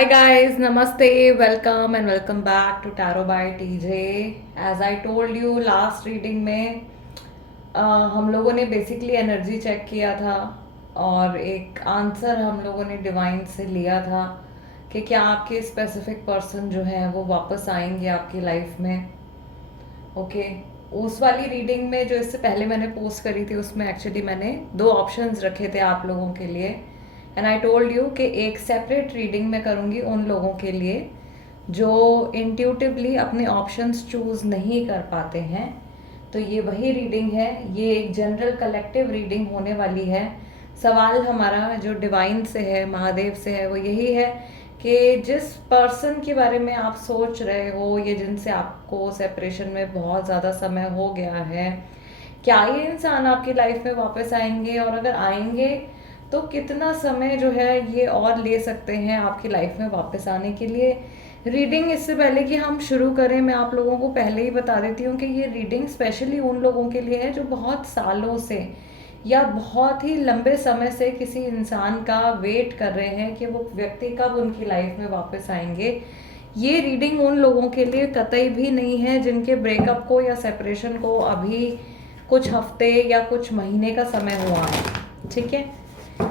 Hi guys, namaste, welcome and welcome back to Tarot by TJ. As I told you last reading में हम लोगों ने basically energy check किया था और एक आंसर हम लोगों ने डिवाइन से लिया था कि क्या आपके स्पेसिफिक पर्सन जो हैं वो वापस आएंगे आपकी लाइफ में। ओके, उस वाली रीडिंग में जो इससे पहले मैंने पोस्ट करी थी उसमें एक्चुअली मैंने दो ऑप्शंस रखे थे आप लोगों के लिए एंड आई टोल्ड यू कि एक सेपरेट रीडिंग मैं करूँगी उन लोगों के लिए जो इंट्यूटिवली अपने ऑप्शंस चूज़ नहीं कर पाते हैं। तो ये वही रीडिंग है, ये एक जनरल कलेक्टिव रीडिंग होने वाली है। सवाल हमारा जो डिवाइन से है, महादेव से है, वो यही है कि जिस पर्सन के बारे में आप सोच रहे हो या जिनसे आपको सेपरेशन में बहुत ज़्यादा समय हो गया है, क्या ये इंसान आपकी लाइफ में वापस आएंगे और अगर आएंगे तो कितना समय जो है ये और ले सकते हैं आपकी लाइफ में वापस आने के लिए। रीडिंग इससे पहले कि हम शुरू करें मैं आप लोगों को पहले ही बता देती हूँ कि ये रीडिंग स्पेशली उन लोगों के लिए है जो बहुत सालों से या बहुत ही लंबे समय से किसी इंसान का वेट कर रहे हैं कि वो व्यक्ति कब उनकी लाइफ में वापस आएंगे। ये रीडिंग उन लोगों के लिए कतई भी नहीं है जिनके ब्रेकअप को या सेपरेशन को अभी कुछ हफ्ते या कुछ महीने का समय हुआ है। ठीक है,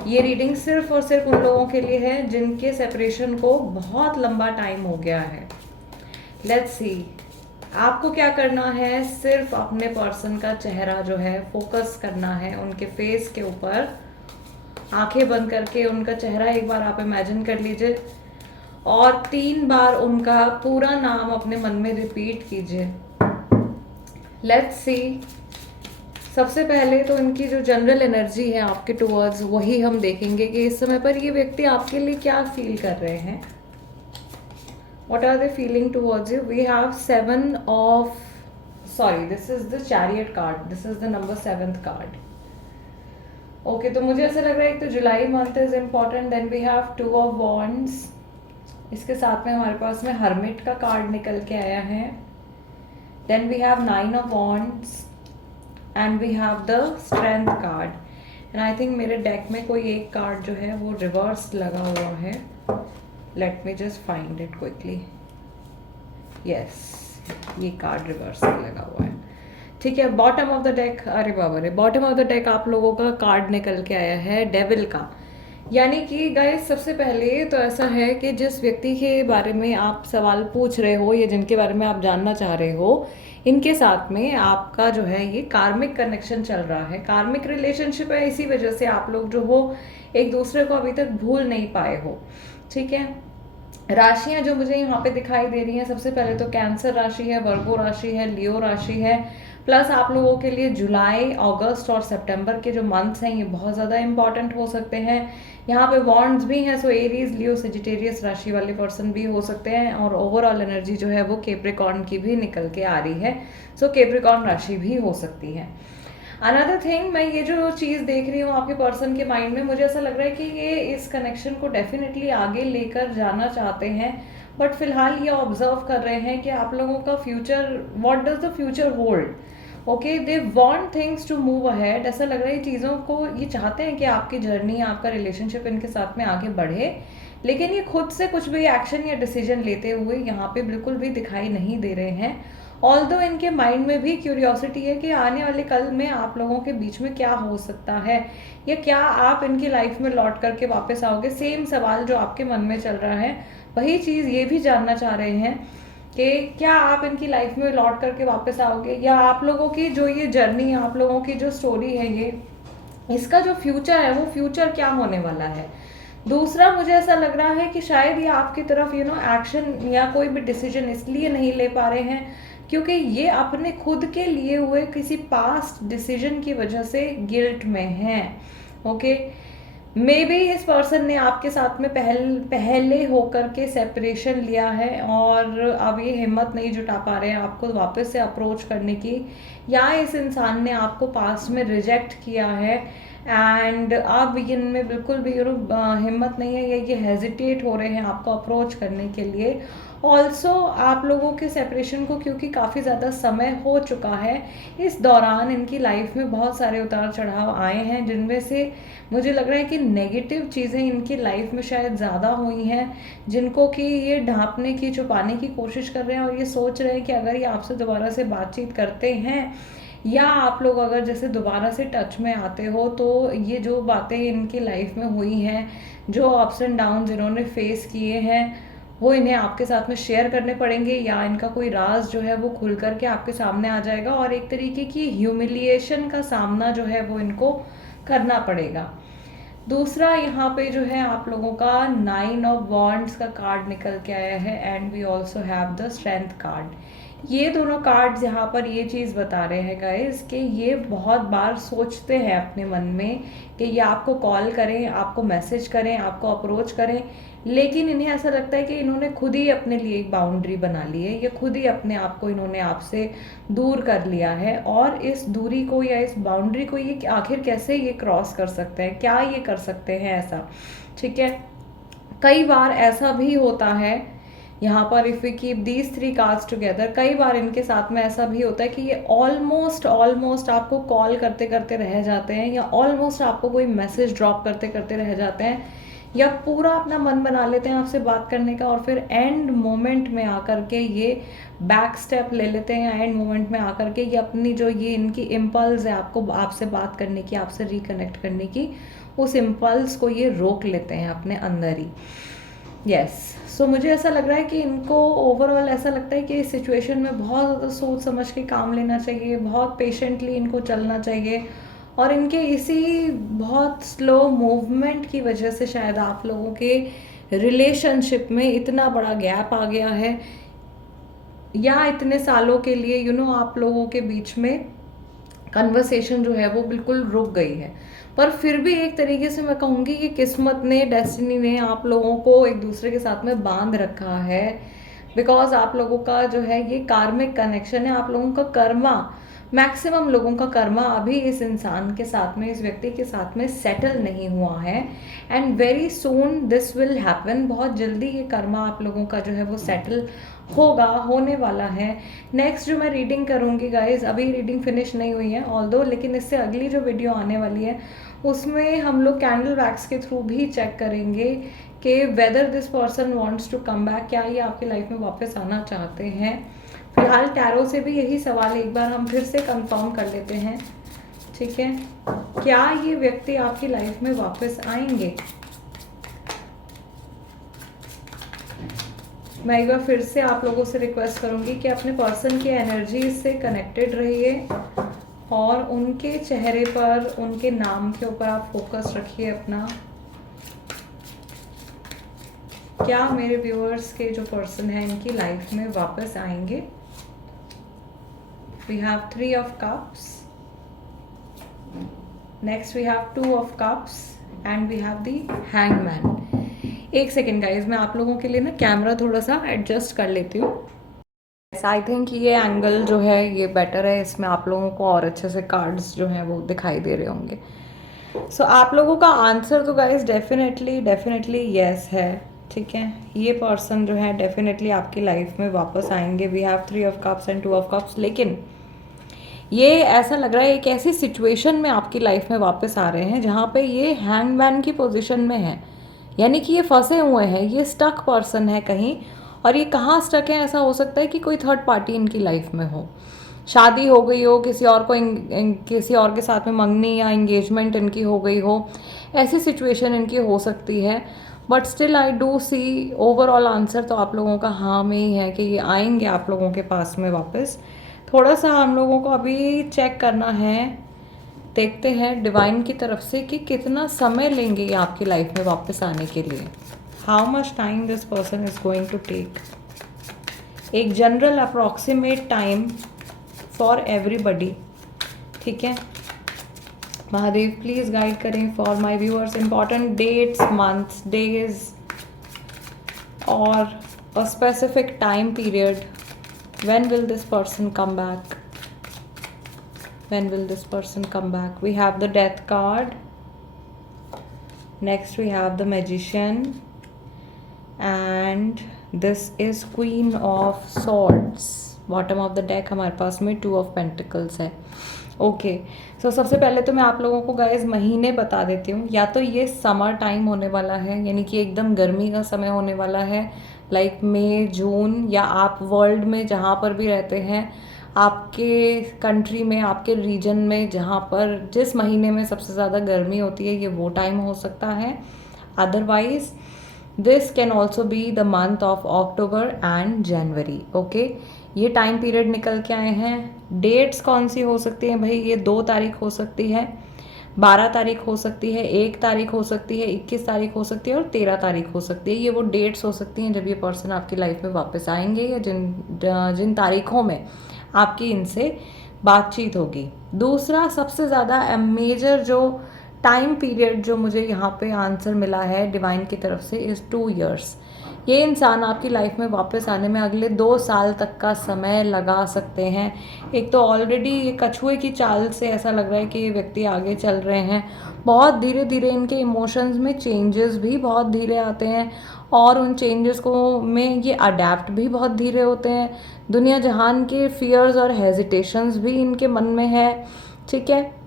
ये रीडिंग सिर्फ और सिर्फ उन लोगों के लिए है जिनके सेपरेशन को बहुत लंबा टाइम हो गया है। लेट्स सी, आपको क्या करना है, सिर्फ अपने पर्सन का चेहरा जो है फोकस करना है, उनके फेस के ऊपर आंखें बंद करके उनका चेहरा एक बार आप इमेजिन कर लीजिए और 3 बार उनका पूरा नाम अपने मन में रिपीट कीजिए। लेट्स सी, सबसे पहले तो इनकी जो जनरल एनर्जी है आपके टुवर्ड्स वही हम देखेंगे कि इस समय पर ये व्यक्ति आपके लिए क्या फील कर रहे हैं। What are they feeling towards you? We have 7 of, sorry, this is the Chariot card. This is the number 7th card. Okay, तो मुझे ऐसा लग रहा है एक तो July month is important, then we have 2 of Wands, इसके साथ में हमारे पास में हर्मिट का कार्ड निकल के आया है, then we have 9 of Wands and we have the strength card. And I think मेरे डेक में कोई एक कार्ड जो है वो रिवर्स लगा हुआ है। Let me just find it quickly. Yes, ये कार्ड रिवर्स में लगा हुआ है। ठीक है, बॉटम ऑफ द डेक, अरे बाबा रे, बॉटम ऑफ द डेक आप लोगों का कार्ड निकल के आया है डेविल का। यानी कि गाइस सबसे पहले तो ऐसा है कि जिस व्यक्ति के बारे में आप सवाल पूछ रहे हो या जिनके बारे में आप जानना चाह रहे हो, इनके साथ में आपका जो है ये कार्मिक कनेक्शन चल रहा है, कार्मिक रिलेशनशिप है। इसी वजह से आप लोग जो हो एक दूसरे को अभी तक भूल नहीं पाए हो। ठीक है, राशियां जो मुझे यहाँ पे दिखाई दे रही हैं, सबसे पहले तो कैंसर राशि है, वर्गो राशि है, लियो राशि है। प्लस आप लोगों के लिए जुलाई, अगस्त और सितंबर के जो मंथ्स हैं ये बहुत ज़्यादा इंपॉर्टेंट हो सकते हैं। यहाँ पे वॉन्ड्स भी हैं, सो एरीज, लियो, सेजिटेरियस राशि वाले पर्सन भी हो सकते हैं और ओवरऑल एनर्जी जो है वो कैप्रिकॉर्न की भी निकल के आ रही है, सो कैप्रिकॉर्न राशि भी हो सकती है। अनदर थिंग, मैं ये जो चीज़ देख रही हूँ आपके पर्सन के माइंड में, मुझे ऐसा लग रहा है कि ये इस कनेक्शन को डेफिनेटली आगे लेकर जाना चाहते हैं, बट फिलहाल ये ऑब्जर्व कर रहे हैं कि आप लोगों का future, what does the future hold. Okay, they want things to move ahead. ऐसा लग रहा है चीज़ों को ये चाहते हैं कि आपकी जर्नी, आपका रिलेशनशिप इनके साथ में आगे बढ़े, लेकिन ये खुद से कुछ भी एक्शन या डिसीजन लेते हुए यहाँ पे बिल्कुल भी दिखाई नहीं दे रहे हैं। ऑल्दो इनके माइंड में भी क्यूरियोसिटी है कि आने वाले कल में आप लोगों के बीच में क्या हो सकता है, या क्या आप इनकी लाइफ में लौट करके वापस आओगे। सेम सवाल जो आपके मन में चल रहा है वही चीज़ ये भी जानना चाह रहे हैं कि क्या आप इनकी लाइफ में लौट करके वापस आओगे, या आप लोगों की जो ये जर्नी, आप लोगों की जो स्टोरी है, ये इसका जो फ्यूचर है वो फ्यूचर क्या होने वाला है। दूसरा, मुझे ऐसा लग रहा है कि शायद ये आपकी तरफ एक्शन या कोई भी डिसीजन इसलिए नहीं ले पा रहे हैं क्योंकि ये अपने खुद के लिए हुए किसी पास्ट डिसीजन की वजह से गिल्ट में हैं। ओके, मे बी इस पर्सन ने आपके साथ में पहले होकर के सेपरेशन लिया है और अब ये हिम्मत नहीं जुटा पा रहे हैं आपको वापस से अप्रोच करने की, या इस इंसान ने आपको पास्ट में रिजेक्ट किया है एंड आप इनमें बिल्कुल भी हिम्मत नहीं है या ये हेजिटेट हो रहे हैं आपको अप्रोच करने के लिए। ऑल्सो आप लोगों के सेपरेशन को क्योंकि काफ़ी ज़्यादा समय हो चुका है, इस दौरान इनकी लाइफ में बहुत सारे उतार चढ़ाव आए हैं, जिनमें से मुझे लग रहा है कि नेगेटिव चीज़ें इनकी लाइफ में शायद ज़्यादा हुई हैं, जिनको कि ये ढांपने की, छुपाने की कोशिश कर रहे हैं, और ये सोच रहे हैं कि अगर ये आपसे दोबारा से बातचीत करते हैं या आप लोग अगर जैसे दोबारा से टच में आते हो, तो ये जो बातें इनकी लाइफ में हुई हैं, जो अप्स एंड डाउन इन्होंने फेस किए हैं, वो इन्हें आपके साथ में शेयर करने पड़ेंगे, या इनका कोई राज जो है वो खुल करके आपके सामने आ जाएगा और एक तरीके की ह्यूमिलिएशन का सामना जो है वो इनको करना पड़ेगा। दूसरा यहाँ पे जो है आप लोगों का 9 ऑफ वॉन्ड्स का कार्ड निकल के आया है, and we also have the strength card. ये दोनों कार्ड्स यहाँ पर ये चीज़ बता रहे हैं गाइस कि ये बहुत बार सोचते हैं अपने मन में कि ये आपको कॉल करें, आपको मैसेज करें, आपको अप्रोच करें, लेकिन इन्हें ऐसा लगता है कि इन्होंने खुद ही अपने लिए एक बाउंड्री बना ली है, या खुद ही अपने आप को इन्होंने आपसे दूर कर लिया है, और इस दूरी को या इस बाउंड्री को ये आखिर कैसे ये क्रॉस कर सकते हैं, क्या ये कर सकते हैं ऐसा, ठीक है। कई बार ऐसा भी होता है यहाँ पर, if we keep these 3 cards together, कई बार इनके साथ में ऐसा भी होता है कि ये ऑलमोस्ट आपको कॉल करते करते रह जाते हैं, या ऑलमोस्ट आपको कोई मैसेज ड्रॉप करते करते रह जाते हैं, या पूरा अपना मन बना लेते हैं आपसे बात करने का, और फिर एंड मोमेंट में आकर के ये बैक स्टेप ले लेते हैं, या एंड मोमेंट में आकर के ये अपनी जो ये इनकी इम्पल्स है आपको आपसे बात करने की, आपसे रिकनेक्ट करने की, उस इम्पल्स को ये रोक लेते हैं अपने अंदर ही। यस, सो मुझे ऐसा लग रहा है कि इनको ओवरऑल ऐसा लगता है कि इस सिचुएशन में बहुत ज़्यादा सोच समझ के काम लेना चाहिए, बहुत पेशेंटली इनको चलना चाहिए, और इनके इसी बहुत स्लो मूवमेंट की वजह से शायद आप लोगों के रिलेशनशिप में इतना बड़ा गैप आ गया है, या इतने सालों के लिए आप लोगों के बीच में कन्वर्सेशन जो है वो बिल्कुल रुक गई है। पर फिर भी एक तरीके से मैं कहूँगी कि किस्मत ने, डेस्टिनी ने आप लोगों को एक दूसरे के साथ में बांध रखा है, बिकॉज आप लोगों का जो है ये कार्मिक कनेक्शन है, आप लोगों का कर्मा, मैक्सिमम लोगों का कर्मा अभी इस इंसान के साथ में, इस व्यक्ति के साथ में सेटल नहीं हुआ है, and very soon this will happen. बहुत जल्दी ये कर्मा आप लोगों का जो है वो सेटल होगा, होने वाला है। नेक्स्ट जो मैं रीडिंग करूँगी गाइज, अभी रीडिंग फिनिश नहीं हुई है ऑल्दो, लेकिन इससे अगली जो वीडियो आने वाली है उसमें हम लोग कैंडल वैक्स के थ्रू भी चेक करेंगे कि whether this person wants to come back, क्या ये आपकी लाइफ में वापस आना चाहते हैं। फिलहाल टैरो से भी यही सवाल एक बार हम फिर से कंफर्म कर लेते हैं, ठीक है, क्या ये व्यक्ति आपकी लाइफ में वापस आएंगे। मैं एक बार फिर से आप लोगों से रिक्वेस्ट करूंगी कि अपने पर्सन की एनर्जी से कनेक्टेड रहिए, और उनके चेहरे पर, उनके नाम के ऊपर आप फोकस रखिए अपना। क्या मेरे व्यूअर्स के जो पर्सन है इनकी लाइफ में वापस आएंगे। We have 3 of cups, next we have 2 of cups, and we have the hangman। एक सेकेंड गाइज, मैं आप लोगों के लिए ना कैमरा थोड़ा सा एडजस्ट कर लेती हूँ। आई थिंक ये एंगल जो है ये बेटर है, इसमें आप लोगों को और अच्छे से कार्ड्स जो हैं वो दिखाई दे रहे होंगे। सो आप लोगों का आंसर तो गाइज डेफिनेटली यस है, ठीक है। ये पर्सन जो है डेफिनेटली आपकी लाइफ में वापस आएंगे। We have 3 of cups and 2 of cups, लेकिन ये ऐसा लग रहा है एक ऐसी सिचुएशन में आपकी लाइफ में वापस आ रहे हैं जहाँ पे ये हैंगमैन की पोजीशन में है, यानी कि ये फंसे हुए हैं, ये स्टक पर्सन है कहीं। और ये कहाँ स्टक है, ऐसा हो सकता है कि कोई थर्ड पार्टी इनकी लाइफ में हो, शादी हो गई हो, किसी और को किसी और के साथ में मंगनी या एंगेजमेंट इनकी हो गई हो, ऐसी सिचुएशन इनकी हो सकती है। But still I do see overall answer तो आप लोगों का हाँ में ही है कि ये आएंगे आप लोगों के पास में वापस। थोड़ा सा हम लोगों को अभी चेक करना है, देखते हैं डिवाइन की तरफ से कि कितना समय लेंगे ये आपकी लाइफ में वापस आने के लिए। How much time this person is going to take, एक general approximate time for everybody, ठीक है। महादेव प्लीज गाइड करें for my viewers important dates, months, days और a specific time period. When will this person come back? When will this person come back? We have the death card, Next we have the Magician, and this is Queen of Swords. Bottom of the deck हमारे पास में 2 of pentacles है. Okay, सो सबसे पहले तो मैं आप लोगों को गाइज महीने बता देती हूँ. या तो ये समर टाइम होने वाला है, यानी कि एकदम गर्मी का समय होने वाला है, लाइक मई जून, या आप वर्ल्ड में जहाँ पर भी रहते हैं, आपके कंट्री में, आपके रीजन में, जहाँ पर जिस महीने में सबसे ज़्यादा गर्मी होती है, ये वो टाइम हो सकता है. Otherwise this can also be the month of October and January. Okay, ये टाइम पीरियड निकल के आए हैं. डेट्स कौन सी हो सकती हैं भाई? ये 2 तारीख हो सकती है, 12 तारीख हो सकती है, 1 तारीख हो सकती है, 21 तारीख हो सकती है और 13 तारीख हो सकती है. ये वो डेट्स हो सकती हैं जब ये पर्सन आपकी लाइफ में वापस आएंगे, या जिन तारीखों में आपकी इनसे बातचीत होगी. दूसरा सबसे ज़्यादा मेजर जो टाइम पीरियड जो मुझे यहाँ पे आंसर मिला है डिवाइन की तरफ से इज़ 2 ईयर्स. ये इंसान आपकी लाइफ में वापस आने में अगले 2 साल तक का समय लगा सकते हैं. एक तो ऑलरेडी ये कछुए की चाल से ऐसा लग रहा है कि ये व्यक्ति आगे चल रहे हैं. बहुत धीरे धीरे इनके इमोशंस में चेंजेस भी बहुत धीरे आते हैं, और उन चेंजेस को में ये अडेप्ट भी बहुत धीरे होते हैं. दुनिया जहान के फियर्स और हेजिटेशंस भी इनके मन में है. ठीक है,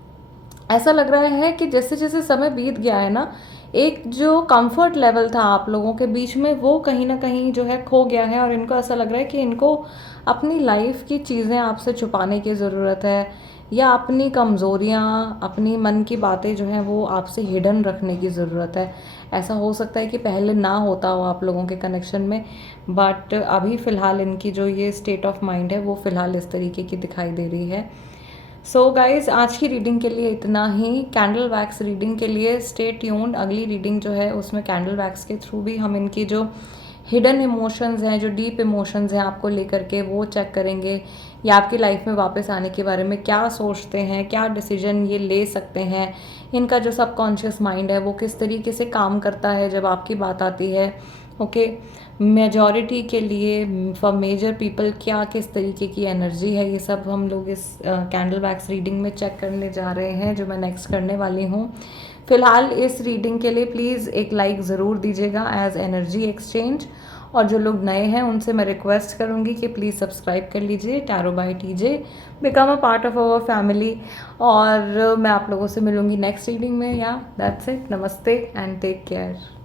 ऐसा लग रहा है कि जैसे जैसे समय बीत गया है ना, एक जो कंफर्ट लेवल था आप लोगों के बीच में वो कहीं ना कहीं जो है खो गया है, और इनको ऐसा लग रहा है कि इनको अपनी लाइफ की चीज़ें आपसे छुपाने की ज़रूरत है, या अपनी कमज़ोरियाँ, अपनी मन की बातें जो हैं वो आपसे हिडन रखने की ज़रूरत है. ऐसा हो सकता है कि पहले ना होता हो आप लोगों के कनेक्शन में, बट अभी फ़िलहाल इनकी जो ये स्टेट ऑफ माइंड है वो फ़िलहाल इस तरीके की दिखाई दे रही है. सो गाइज, आज की रीडिंग के लिए इतना ही. कैंडल वैक्स रीडिंग के लिए स्टे ट्यून्ड. अगली रीडिंग जो है उसमें कैंडल वैक्स के थ्रू भी हम इनकी जो हिडन इमोशंस हैं, जो डीप इमोशंस हैं आपको लेकर के, वो चेक करेंगे. या आपकी लाइफ में वापस आने के बारे में क्या सोचते हैं, क्या डिसीजन ये ले सकते हैं, इनका जो सबकॉन्शियस माइंड है वो किस तरीके से काम करता है जब आपकी बात आती है. ओके, मेजॉरिटी के लिए फॉर मेजर पीपल क्या किस तरीके की एनर्जी है, ये सब हम लोग इस कैंडल वैक्स रीडिंग में चेक करने जा रहे हैं, जो मैं नेक्स्ट करने वाली हूँ. फिलहाल इस रीडिंग के लिए प्लीज़ एक लाइक ज़रूर दीजिएगा एज एनर्जी एक्सचेंज. और जो लोग नए हैं उनसे मैं रिक्वेस्ट करूँगी कि प्लीज़ सब्सक्राइब कर लीजिए tarot bye TJ, become a part of our family. और मैं आप लोगों से मिलूँगी नेक्स्ट रीडिंग में. या दैट्स इट. नमस्ते एंड टेक केयर.